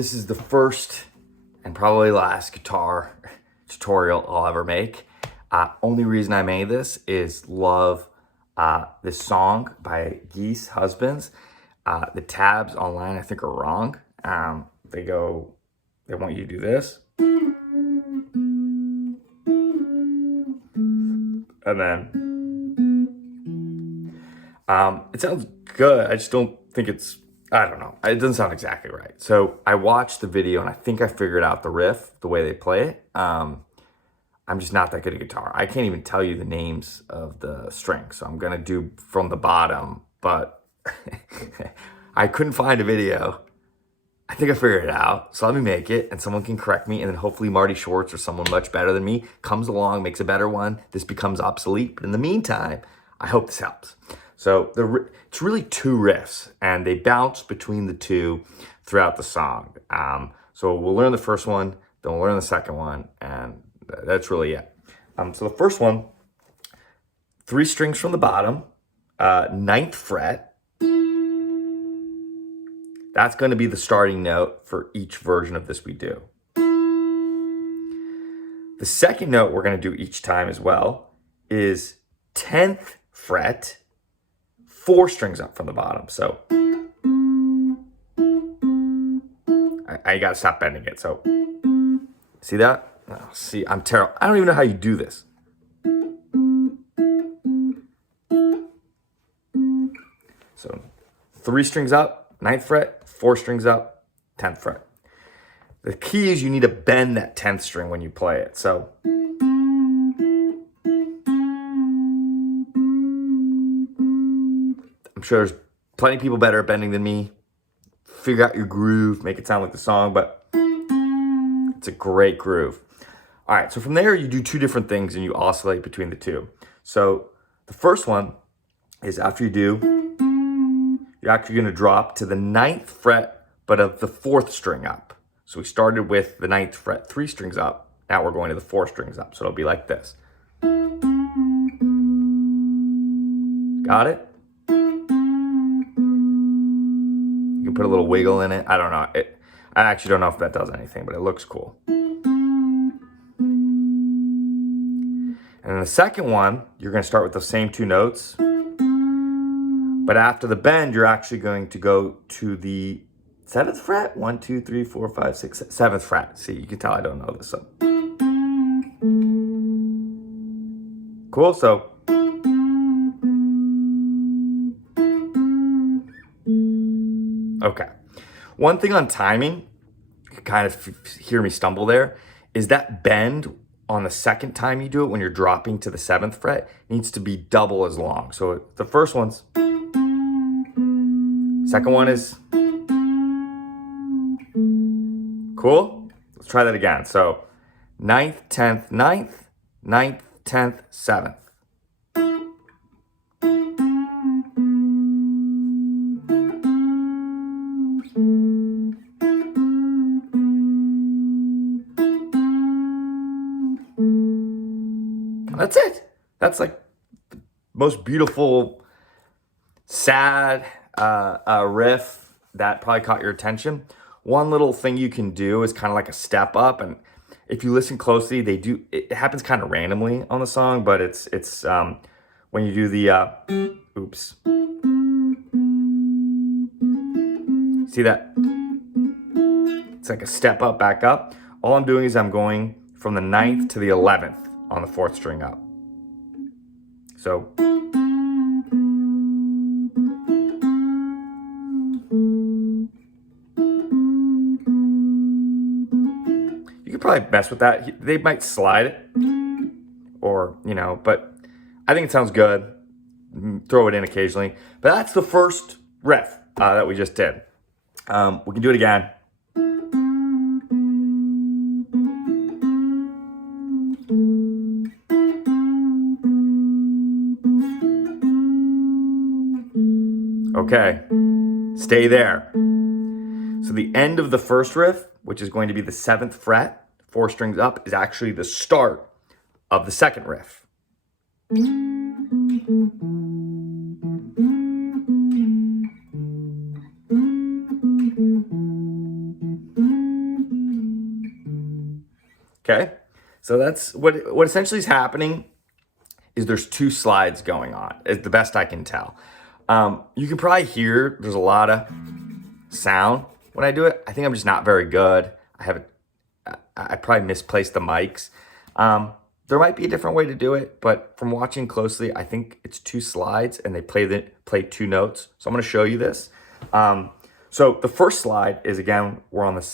this is the first and probably last guitar tutorial I'll ever make. Only reason I made this is love this song by Geese Husbands. The tabs online I think are wrong. They want you to do this. And then it sounds good. I just don't think I don't know. It doesn't sound exactly right. So I watched the video and I think I figured out the riff, the way they play it. I'm just not that good at guitar. I can't even tell you the names of the strings. So I'm going to do from the bottom, but I couldn't find a video. I think I figured it out. So let me make it and someone can correct me. And then hopefully Marty Schwartz or someone much better than me comes along, makes a better one. This becomes obsolete. But in the meantime, I hope this helps. So it's really two riffs and they bounce between the two throughout the song. So we'll learn the first one, then we'll learn the second one, and that's really it. So the first one, 3 strings from the bottom, 9th fret. That's going to be the starting note for each version of this we do. The second note we're going to do each time as well is 10th fret, 4 strings up from the bottom. So I got to stop bending it. So see that? Oh, see, I'm terrible. I don't even know how you do this. So 3 strings up, 9th fret, 4 strings up, 10th fret. The key is you need to bend that 10th string when you play it. So I'm sure there's plenty of people better at bending than me. Figure out your groove, make it sound like the song, but it's a great groove. All right, so from there you do 2 different things and you oscillate between the two. So the first one is after you do, you're actually gonna drop to the 9th fret, but of the 4th string up. So we started with the 9th fret, 3 strings up. Now we're going to the 4 strings up. So it'll be like this. Got it? You can put a little wiggle in it. I don't know. I actually don't know if that does anything, but it looks cool. And then the second one, you're gonna start with the same 2 notes. But after the bend, you're actually going to go to the 7th fret. 1, 2, 3, 4, 5, 6, 7th fret. See, you can tell I don't know this. So. Cool, so. Okay. One thing on timing, you can kind of hear me stumble there, is that bend on the second time you do it when you're dropping to the 7th fret needs to be double as long. So the first one's, second one is, cool? Let's try that again. So 9th, 10th, 9th, 9th, 10th, 7th. That's it. That's like the most beautiful, sad riff that probably caught your attention. One little thing you can do is kind of like a step up, and if you listen closely, it happens kind of randomly on the song, but it's when you do the oops. See that? It's like a step up, back up. All I'm doing is I'm going from the 9th to the 11th on the 4th string up. So you could probably mess with that. They might slide it or, but I think it sounds good. Throw it in occasionally. But that's the first riff that we just did. We can do it again. Okay, stay there. So the end of the first riff, which is going to be the 7th fret, 4 strings up, is actually the start of the second riff. Okay, so that's what essentially is happening. Is there's two slides going on, is the best I can tell. You can probably hear there's a lot of sound when I do it. I think I'm just not very good. I probably misplaced the mics. There might be a different way to do it, but from watching closely, I think it's two slides and they play two notes. So I'm going to show you this. So the first slide is, again, we're on the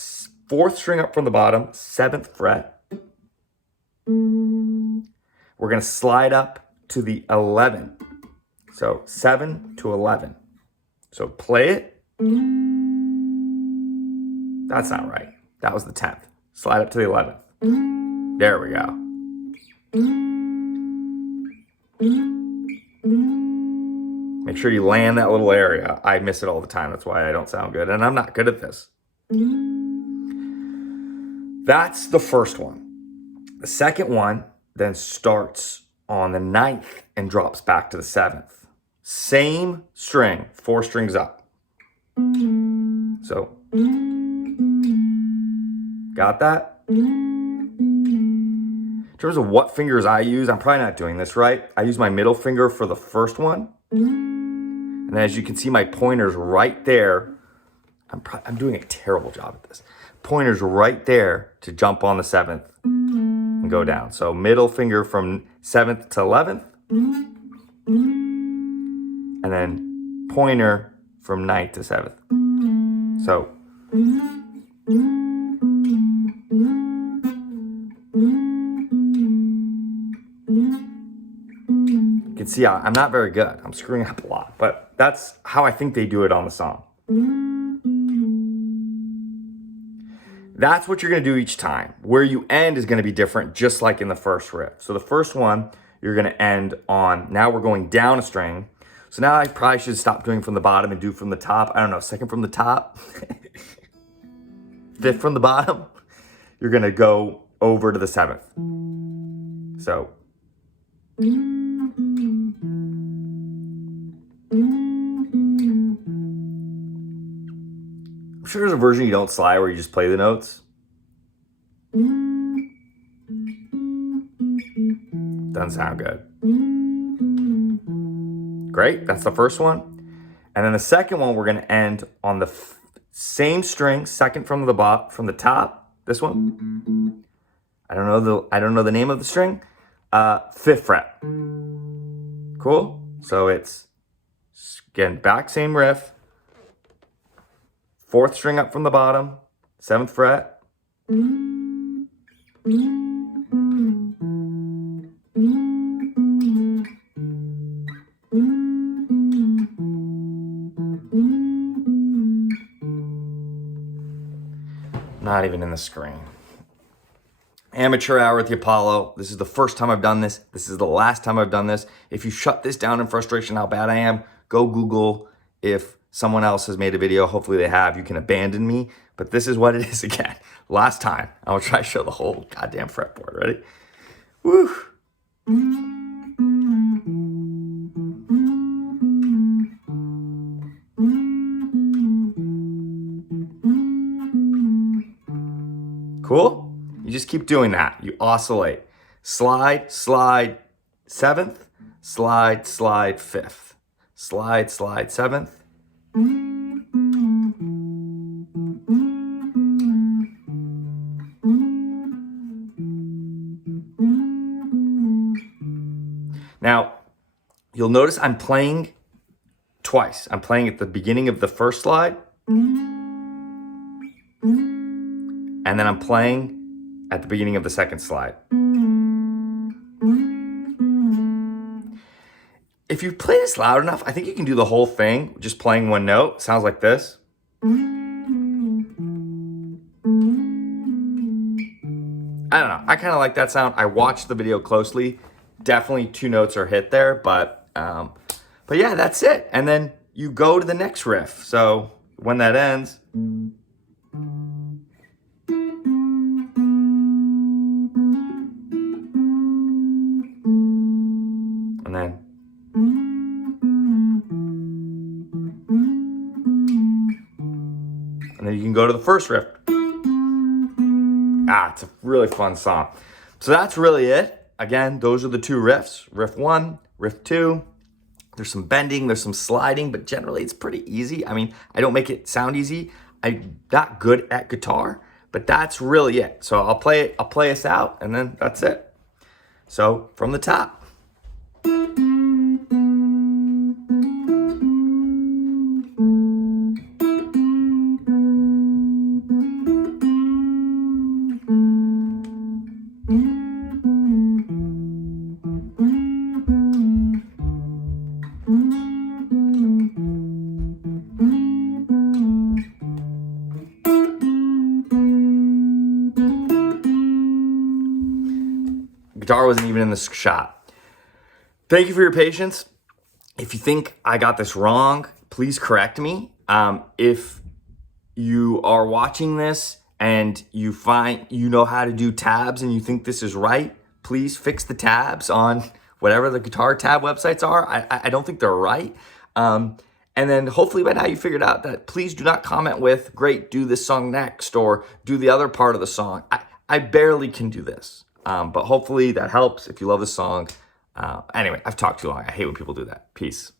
fourth string up from the bottom, 7th fret. We're going to slide up to the 11th. So 7 to 11. So play it. That's not right. That was the 10th. Slide up to the 11th. There we go. Make sure you land that little area. I miss it all the time. That's why I don't sound good. And I'm not good at this. That's the first one. The second one then starts on the 9th and drops back to the 7th. Same string, 4 strings up. So, got that? In terms of what fingers I use, I'm probably not doing this right. I use my middle finger for the first one. And as you can see, my pointer's right there. I'm doing a terrible job at this. Pointer's right there to jump on the 7th and go down. So middle finger from 7th to 11th. And then pointer from 9th to 7th. So. You can see I'm not very good. I'm screwing up a lot. But that's how I think they do it on the song. That's what you're going to do each time. Where you end is going to be different, just like in the first riff. So the first one, you're going to end on, now we're going down a string. So now I probably should stop doing from the bottom and do from the top. I don't know, second from the top. Fifth from the bottom. You're going to go over to the 7th. So. I'm sure there's a version you don't slide where you just play the notes. Doesn't sound good. Great, that's the first one. And then the second one, we're going to end on the same string, second from the top. This one. I don't know the name of the string. 5th fret. Cool. So it's again back same riff. 4th string up from the bottom, 7th fret. Not even in the screen. Amateur hour at the Apollo. This is the first time I've done this. This is the last time I've done this. If you shut this down in frustration how bad I am, go Google if someone else has made a video. Hopefully they have. You can abandon me. But this is what it is again. Last time. I'll try to show the whole goddamn fretboard. Ready? Woo! Cool? You just keep doing that. You oscillate. Slide, slide, 7th. Slide, slide, 5th. Slide, slide, 7th. Now, you'll notice I'm playing twice. I'm playing at the beginning of the first slide. And then I'm playing at the beginning of the second slide. If you play this loud enough, I think you can do the whole thing just playing one note. Sounds like this. I don't know. I kind of like that sound. I watched the video closely. Definitely 2 notes are hit there, but yeah, that's it. And then you go to the next riff. So when that ends. And then. And then you can go to the first riff. it's a really fun song. So that's really it. Again, those are the two riffs. Riff 1, riff 2. There's some bending, there's some sliding, but generally it's pretty easy. I mean, I don't make it sound easy. I'm not good at guitar, but that's really it. So I'll play us out, and then that's it. So from the top. Guitar wasn't even in the shot. Thank you for your patience. If you think I got this wrong, please correct me. If you are watching this and you find you know how to do tabs and you think this is right, please fix the tabs on whatever the guitar tab websites are. I don't think they're right. And then hopefully by now you figured out that please do not comment with, great, do this song next, or do the other part of the song. I barely can do this. But hopefully that helps if you love the song. Anyway, I've talked too long. I hate when people do that. Peace.